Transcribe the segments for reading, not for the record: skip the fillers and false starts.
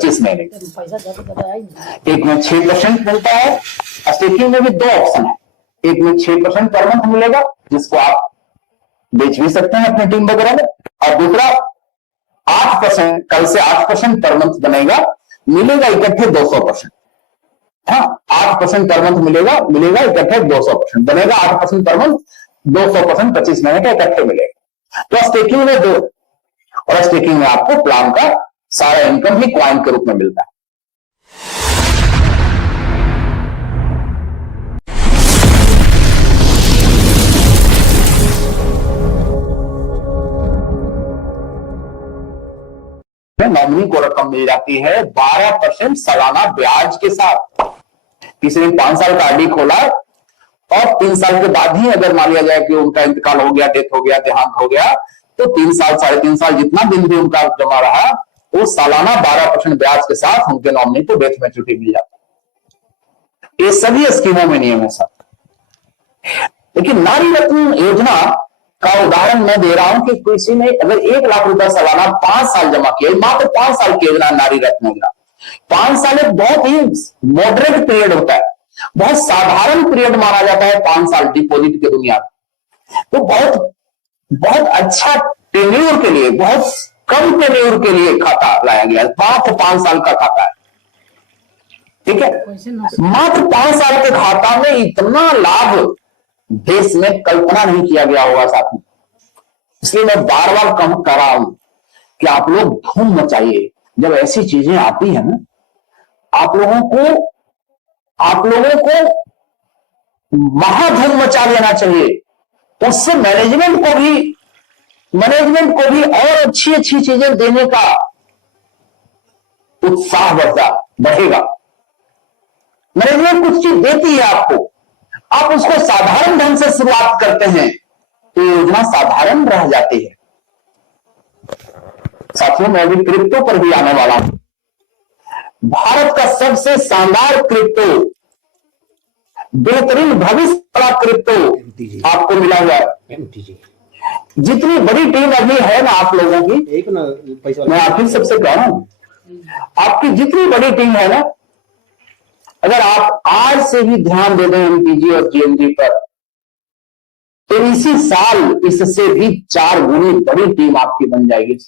25 महीने। एक में 6% मिलता है। स्टेकिंग में भी 2 ऑप्शन है, एक में 6% पर मंथ मिलेगा जिसको आप बेच भी सकते हैं अपनी टीम वगैरह में, और दूसरा 8%, कल से 8% पर मंथ बनेगा, मिलेगा इकट्ठे 200%। हाँ, 8% पर मंथ मिलेगा इकट्ठे 200%, बनेगा 8% पर मंथ, 200% 25 महीने का इकट्ठे मिलेगा। तो स्टेकिंग में 2, और स्टेकिंग में आपको प्लान का सारा इनकम ही क्वाइन के रूप में मिलता है। नॉमिनी को रकम मिल जाती है 12% सालाना ब्याज के साथ। किसी ने 5 साल का आरडी खोला और 3 साल के बाद ही अगर मान लिया जाए कि उनका इंतकाल हो गया, डेथ हो गया, देहांत हो गया, तो 3 साल 3.5 साल जितना दिन भी उनका जमा रहा, वो सालाना 12% ब्याज के साथ उनके नॉमिनी को डेथ मैच्योरिटी मिल जाता है। ये सभी स्कीमों में नियम है सर। लेकिन नारी रत्न योजना का उदाहरण मैं दे रहा हूं कि किसी ने अगर 1 लाख रुपया सालाना 5 साल जमा किया, मात्र 5 साल की योजना नारी रत्न योजना। 5 साल एक बहुत ही मॉडरेट पीरियड होता है, बहुत साधारण पीरियड माना जाता है 5 साल डिपॉजिट की दुनिया में। तो बहुत अच्छा टेन्योर के लिए, बहुत कम टेन्योर के लिए खाता लाया गया, मात्र 5 साल का खाता है। ठीक है, मात्र 5 साल के खाता में इतना लाभ देश में कल्पना नहीं किया गया होगा साथी। इसलिए मैं बार बार कह रहा हूं कि आप लोग धूम मचाइए। जब ऐसी चीजें आती है ना, आप लोगों को महाधूम मचा लेना चाहिए। उससे मैनेजमेंट को भी और अच्छी चीजें देने का उत्साह बढ़ेगा। मैनेजमेंट कुछ चीज देती है आपको, आप उसको साधारण ढंग से शुरुआत करते हैं तो योजना साधारण रह जाती है। साथियों, मैं अभी क्रिप्टो पर भी आने वाला हूं। भारत का सबसे शानदार क्रिप्टो, बेहतरीन भविष्य वाला क्रिप्टो आपको मिला हुआ है। जितनी बड़ी टीम अभी है ना आप लोगों की, मैं आपकी सबसे कह रहा हूं, आपकी जितनी बड़ी टीम है ना, अगर आप आज से भी ध्यान दे दें एमटीजी और जीएमजी पर, तो इसी साल इससे भी 4 गुनी बड़ी टीम आपकी बन जाएगी।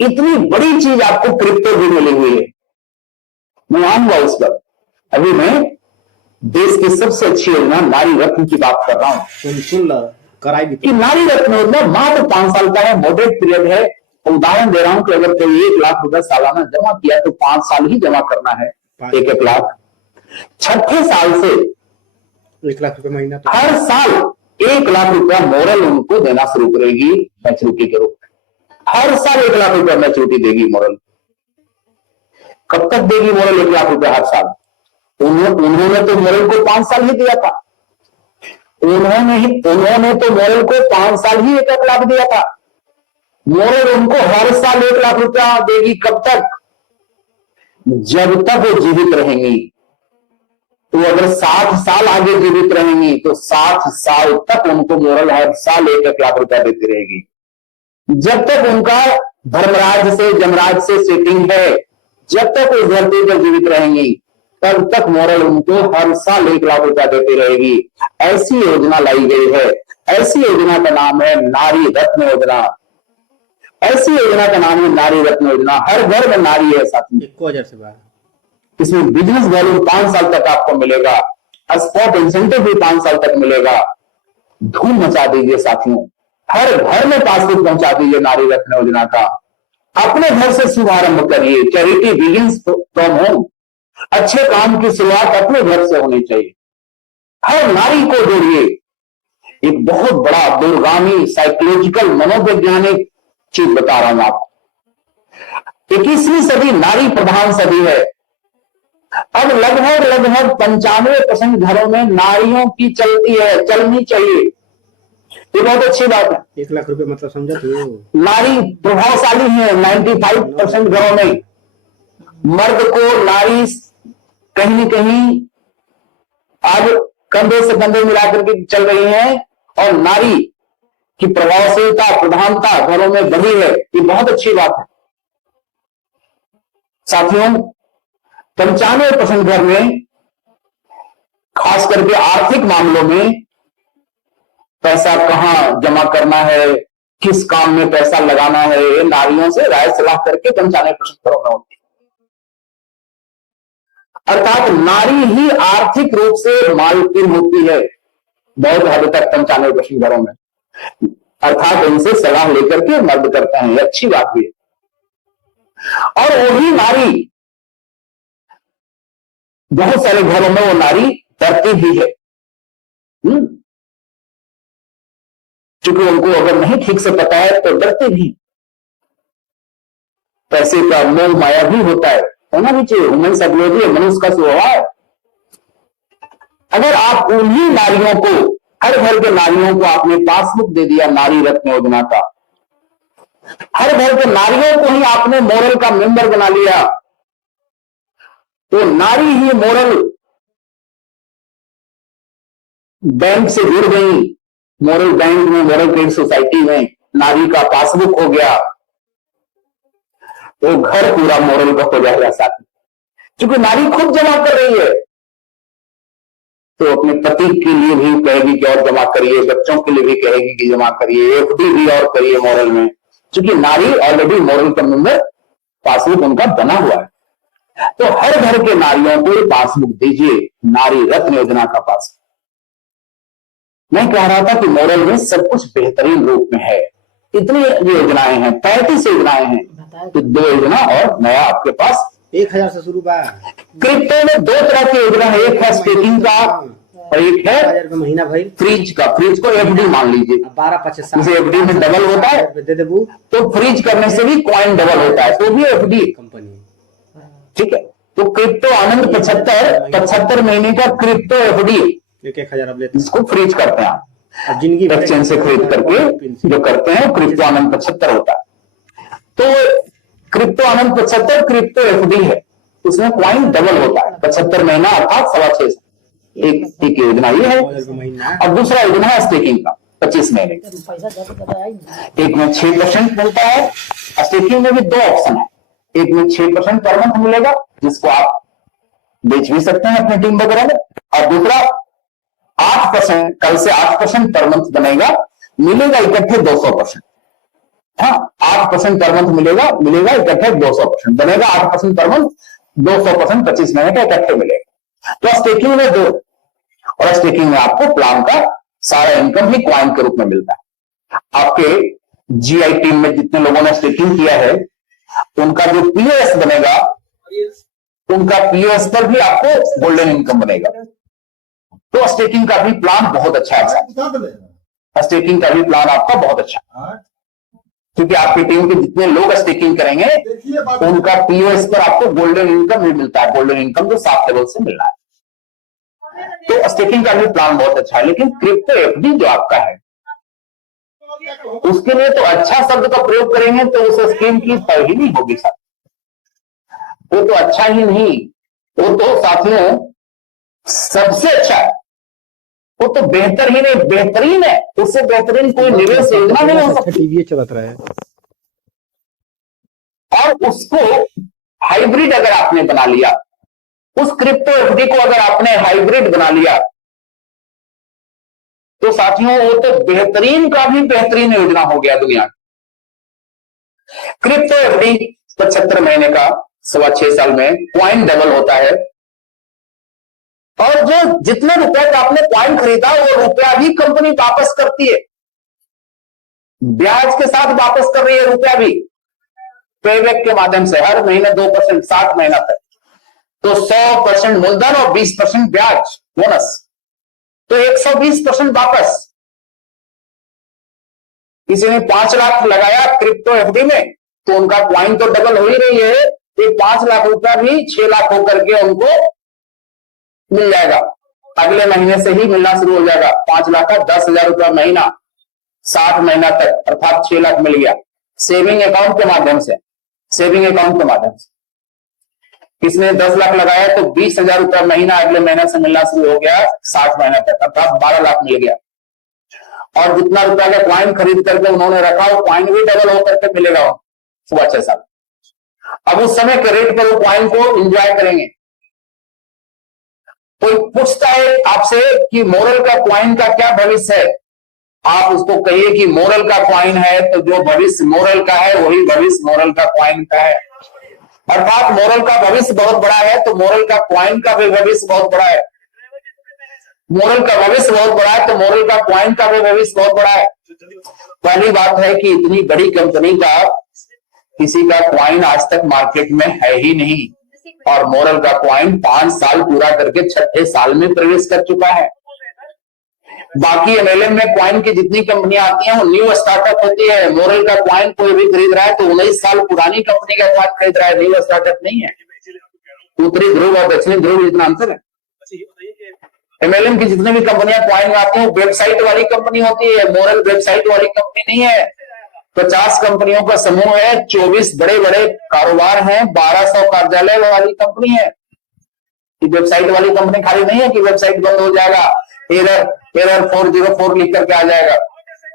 इतनी बड़ी चीज आपको क्रिप्टो भी मिली हुई है, मैं आऊंगा उस पर। अभी मैं देश की सबसे अच्छी योजना नारी रत्न की बात कर रहा हूं कि नारी रत्न योजना मात्र 5 साल का है, मॉडरेट पीरियड है। उदाहरण दे रहा हूं कि अगर कोई 1 लाख रुपया सालाना जमा किया तो 5 साल ही जमा करना है, 1 लाख। 6ठे साल से 1 लाख रुपए महीना, हर साल 1 लाख रुपया मोरल उनको देना शुरू करेगी मैच्योरिटी के रूप में। हर साल 1 लाख रुपया मैच्योरिटी देगी मोरल। कब तक देगी मोरल 1 लाख रुपया हर साल? उन्होंने तो मोरल को 5 साल ही दिया था। उन्होंने तो मोरल को 5 साल ही 1 लाख दिया था। मोरल उनको हर साल 1 लाख रुपया देगी। कब तक? जब तक वो जीवित रहेंगी। तो अगर 60 साल आगे जीवित रहेंगी तो 60 साल तक उनको मोरल हर साल 1 लाख रुपया देती रहेगी। जब तक उनका धर्मराज से जमराज से सेटिंग है, जब तक उस धरती पर जीवित रहेंगी, तब तक मोरल उनको हर साल 1 लाख रुपया देती रहेगी। ऐसी योजना लाई गई है। ऐसी योजना का नाम है नारी रत्न योजना। ऐसी योजना का नाम है नारी रत्न योजना। हर घर में नारी है साथी। 1000 से बाहर इसमें बिजनेस वैल्यू 5 साल तक आपको मिलेगा, स्पॉट इंसेंटिव भी 5 साल तक मिलेगा। धूम मचा दीजिए साथियों, हर घर में पासबुक पहुंचा दीजिए नारी रत्न योजना का। अपने घर से शुभारंभ करिए। Charity begins from home. अच्छे काम की शुरुआत अपने घर से होनी चाहिए। हर नारी को जोड़िए। एक बहुत बड़ा दूरगामी साइकोलॉजिकल मनोवैज्ञानिक चीज बता रहा हूं आपको। 21वीं सदी नारी प्रधान सदी है। अब लगभग 95% घरों में नारियों की चलती है, चलनी चाहिए। ये बहुत अच्छी बात है। 1 लाख रुपए मतलब समझा तो नारी प्रभावशाली है 95% घरों में। मर्द को नारी कहीं न कहीं आज कंधे से कंधे मिलाकर के चल रही है, और नारी की प्रभावशीलता, प्रधानता घरों में बढ़ी है। ये बहुत अच्छी बात है। साथियों, 95% घर में, खास करके आर्थिक मामलों में, पैसा कहां जमा करना है, किस काम में पैसा लगाना है, ये नारियों से राय सलाह करके 95% घरों में होती है। अर्थात नारी ही आर्थिक रूप से मालकिन होती है बहुत हद तक 95% घरों में। अर्थात उनसे सलाह लेकर के मर्द करता है, अच्छी बात भी है। और वही नारी, बहुत सारे घरों में वो नारी डरती भी है, क्योंकि उनको अगर नहीं ठीक से पता है तो डरते भी। पैसे का मोह माया भी होता है, होना भी चाहिए, ह्यूमन साइकोलॉजी है, मनुष्य का स्वभाव। अगर आप उन्हीं नारियों को, हर घर के नारियों को आपने पासबुक दे दिया नारी रत्न योजना का, हर घर के नारियों को ही आपने मोरल का मेंबर बना लिया, तो नारी ही मोरल बैंक से जुड़ गई, मोरल बैंक में, मोरल क्रेडिट सोसाइटी में नारी का पासबुक हो गया, तो घर पूरा मोरल का हो जाएगा साथ में। क्योंकि नारी खुद जमा कर रही है, तो अपने पति के लिए भी कहेगी कि और जमा करिए, बच्चों के लिए भी कहेगी कि जमा करिए, एफडी भी और करिए मोरल में, क्योंकि नारी ऑलरेडी मोरल का मेंबर, पासबुक उनका बना हुआ है। तो हर घर के नारियों को पासबुक दीजिए, नारी रत्न योजना का पासबुक। मैं कह रहा था कि मोरल में सब कुछ बेहतरीन रूप में है। इतनी योजनाएं हैं, 35 योजनाएं हैं, तो 2 योजना और नया आपके पास 1000 से शुरू बा। क्रिप्टो में 2 तरह की योजना है, एक है स्टेकिंग का और एक है 1000 महीना भाई फ्रीज का। फ्रीज को एफडी मान लीजिए, 12-25 जैसे एफडी में डबल होता है, दे देबू तो फ्रीज करने से भी कॉइन डबल होता है, तो भी एफडी कंपनी। ठीक है। तो क्रिप्टो आनंद 75 महीने का क्रिप्टो एफडी, 1000 अब लेते इसको फ्रीज करते हैं आप, अब जिंदगी एक्सचेंज से खरीद करके जो करते हैं, क्रिप्टो आनंद 75 होता है। तो क्रिप्टो आनंद 75 क्रिप्टो एफडी है, उसमें कॉइन डबल होता है, 75 महीना अर्थात 6.25 एक योजना ये है। और दूसरा योजना है स्टेकिंग का, 25 महीने, एक में 6% मिलता है। स्टेकिंग में भी 2 ऑप्शन है, एक में 6% पर मंथ मिलेगा, जिसको आप बेच भी सकते हैं अपने टीम वगैरह में, और दूसरा 8%, कल से 8% पर मंथ बनेगा, मिलेगा इकट्ठे 200%। हाँ, 8% पर मंथ मिलेगा इकट्ठे 200%, बनेगा 8% पर मंथ, 200% 25 महीने का इकट्ठे मिलेगा। तो स्टेकिंग में 2, और स्टेकिंग में आपको प्लान का सारा इनकम भी क्वाइन के रूप में मिलता है। आपके जीआई टीम में जितने लोगों ने स्टेकिंग किया है, उनका जो पीओएस बनेगा, उनका पीओएस पर भी आपको गोल्डन इनकम बनेगा। तो स्टेकिंग का भी प्लान बहुत अच्छा है, स्टेकिंग का भी प्लान आपका बहुत अच्छा है, क्योंकि आपकी टीम के जितने लोग स्टेकिंग करेंगे, उनका पीओएस पर आपको गोल्डन इनकम भी मिलता है, गोल्डन इनकम जो 7 लेवल से मिल रहा है। तो स्टेकिंग का भी प्लान बहुत अच्छा है। लेकिन क्रिप्टो एफडी जो आपका है, उसके लिए तो अच्छा शब्द का प्रयोग करेंगे तो उस स्कीम की ही नहीं होगी सर, वो तो अच्छा ही नहीं, वो तो साथियों सबसे अच्छा है, वो तो बेहतर ही नहीं बेहतरीन है, उससे बेहतरीन कोई निवेश योजना नहीं हो सकती। टीवी चलत रहा है। और उसको हाइब्रिड अगर आपने बना लिया, उस क्रिप्टो एफडी को अगर आपने हाइब्रिड बना लिया, तो साथियों वो तो बेहतरीन का भी बेहतरीन योजना हो गया दुनिया में। क्रिप्टो एफडी 75 महीने का, 6.25 साल में क्वाइन डबल होता है, और जो जितने रुपए का आपने क्वाइन खरीदा वो रुपया भी कंपनी वापस करती है, ब्याज के साथ वापस कर रही है रुपया भी, पेबैक के माध्यम से हर महीने 2%, 60 महीना तक। तो 100% मूलधन और 20% ब्याज बोनस, तो 120% वापस। किसी ने 5 लाख लगाया क्रिप्टो एफडी में, तो उनका क्वाइन तो डबल हो ही रही है, तो 5 लाख रुपया भी 6 लाख होकर के उनको मिल जाएगा, अगले महीने से ही मिलना शुरू हो जाएगा। 5 लाख का 10,000 रुपया महीना, 60 महीना तक, अर्थात 6 लाख मिल गया सेविंग अकाउंट के माध्यम से, सेविंग अकाउंट के माध्यम से। किसने 10 लाख लगाया तो 20,000 रुपया महीना अगले महीने से मिलना शुरू हो गया 60 महीना तक, अर्थात 12 लाख मिल गया। और जितना रुपया का क्वाइन खरीद करके उन्होंने रखा, वो क्वाइन भी डबल होकर के मिलेगा 6.25 साल। अब उस समय के रेट पर वो कॉइन को एंजॉय करेंगे। कोई पूछता है आपसे कि मोरल का कॉइन का क्या भविष्य है, आप उसको कहिए कि मोरल का कॉइन है तो जो भविष्य मोरल का है वही भविष्य मोरल का कॉइन का है। अर्थात मोरल का भविष्य बहुत बड़ा है तो मोरल का कॉइन का भी भविष्य बहुत बड़ा है। मोरल का भविष्य बहुत बड़ा है तो मोरल का कॉइन का भी भविष्य बहुत बड़ा है। पहली बात है कि इतनी बड़ी कंपनी का किसी का कॉइन आज तक मार्केट में है ही नहीं, और मोरल का कॉइन 5 साल पूरा करके 6ठे साल में प्रवेश कर चुका है। बाकी एमएलएम में कॉइन की जितनी कंपनियां आती हैं वो न्यू स्टार्टअप होती है। मोरल का कॉइन कोई भी खरीद रहा है तो 19 साल पुरानी कंपनी का कॉइन खरीद रहा है, न्यू स्टार्टअप नहीं है। उत्तरी ध्रुव और दक्षिणी ध्रुव इतना अंतर है। एमएलएम की जितनी भी कंपनियां कॉइन में आती हैं वो वेबसाइट वाली कंपनी होती है, मोरल वेबसाइट वाली कंपनी नहीं है। 50 कंपनियों का समूह है, 24 बड़े बड़े कारोबार हैं, 1200 कार्यालय वाली कंपनी है। वेबसाइट वाली कंपनी खाली नहीं है कि वेबसाइट बंद हो जाएगा, एरर 404 लिख करके आ जाएगा,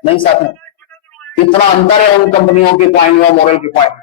नहीं साथ में। इतना अंतर है उन कंपनियों के कॉइन और मोरल के कॉइन।